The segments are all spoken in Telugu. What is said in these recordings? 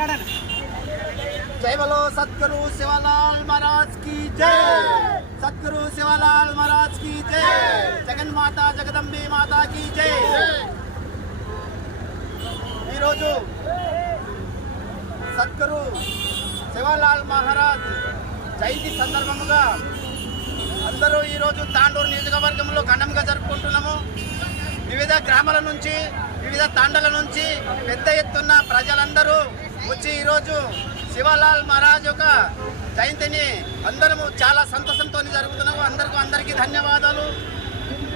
మాట్లాడాను జై సద్గురు శివలాల్ మహారాజ్కి జై. సద్గురు శివలాల్ మహారాజ్కి జై. జగన్మాత జగదంబి జగదంబే మాత జై. ఈరోజు సద్గురు శివలాల్ మహారాజ్ జయంతి సందర్భముగా అందరూ ఈరోజు తాండూరు నియోజకవర్గంలో ఘనంగా జరుపుకుంటున్నాము. వివిధ గ్రామాల నుంచి వివిధ తాండల నుంచి పెద్ద ఎత్తున్న ప్రజలందరూ వచ్చి ఈరోజు శివలాల్ మహారాజ్ యొక్క జయంతిని అందరము చాలా సంతోషంతో జరుపుతున్నాము. అందరికీ అందరికీ ధన్యవాదాలు.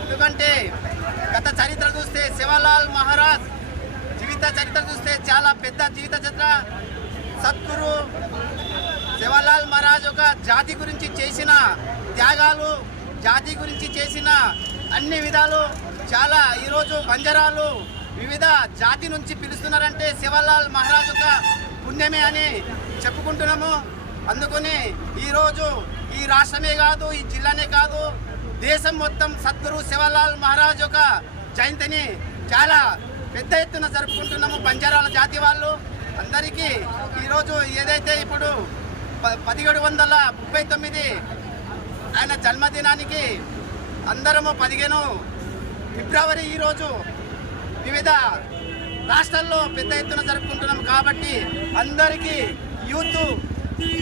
ఎందుకంటే గత చరిత్ర చూస్తే శివలాల్ మహారాజ్ జీవిత చరిత్ర చూస్తే చాలా పెద్ద జీవిత చరిత్ర. సద్గురు శివలాల్ మహారాజ్ ఒక జాతి గురించి చేసిన త్యాగాలు జాతి గురించి చేసిన అన్ని విధాలు చాలా ఈరోజు బంజరాలు వివిధ జాతి నుంచి పిలుస్తున్నారంటే శివలాల్ మహారాజ్ పుణ్యమే అని చెప్పుకుంటున్నాము. అందుకని ఈరోజు ఈ రాష్ట్రమే కాదు ఈ జిల్లానే కాదు దేశం మొత్తం సద్గురు శివలాల్ మహారాజ్ యొక్క జయంతిని చాలా పెద్ద ఎత్తున జరుపుకుంటున్నాము బంజారాల జాతి వాళ్ళు. అందరికీ ఈరోజు ఏదైతే ఇప్పుడు ప- పదిహేడు వందల ముప్పై తొమ్మిది ఆయన జన్మదినానికి అందరము పదిహేను ఫిబ్రవరి ఈరోజు వివిధ రాష్ట్రాల్లో పెద్ద ఎత్తున జరుపుకుంటున్నాం కాబట్టి అందరికీ యూత్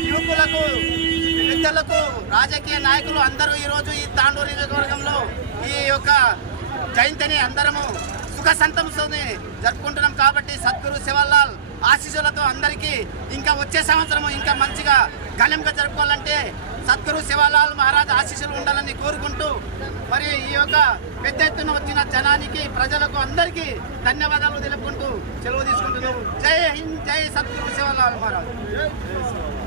యువకులకు పెద్దలకు రాజకీయ నాయకులు అందరూ ఈరోజు ఈ తాండూరు నియోజకవర్గంలో ఈ యొక్క జయంతిని అందరము సుఖ సంతోషంతో జరుపుకుంటున్నాం కాబట్టి సద్గురు శివలాల్ ఆశీస్సులతో అందరికీ ఇంకా వచ్చే సంవత్సరం ఇంకా మంచిగా ఘనంగా జరుపుకోవాలంటే సద్గురు శివలాల్ మహారాజ్ ఆశీస్సులు ఉండాలని కోరుకుంటూ మరి ఈ యొక్క పెద్ద ఎత్తున వచ్చిన జనానికి ప్రజలకు అందరికీ ధన్యవాదాలు తెలుపుకుంటూ సెలవు తీసుకుంటున్నాము. జై Al-Gharaz.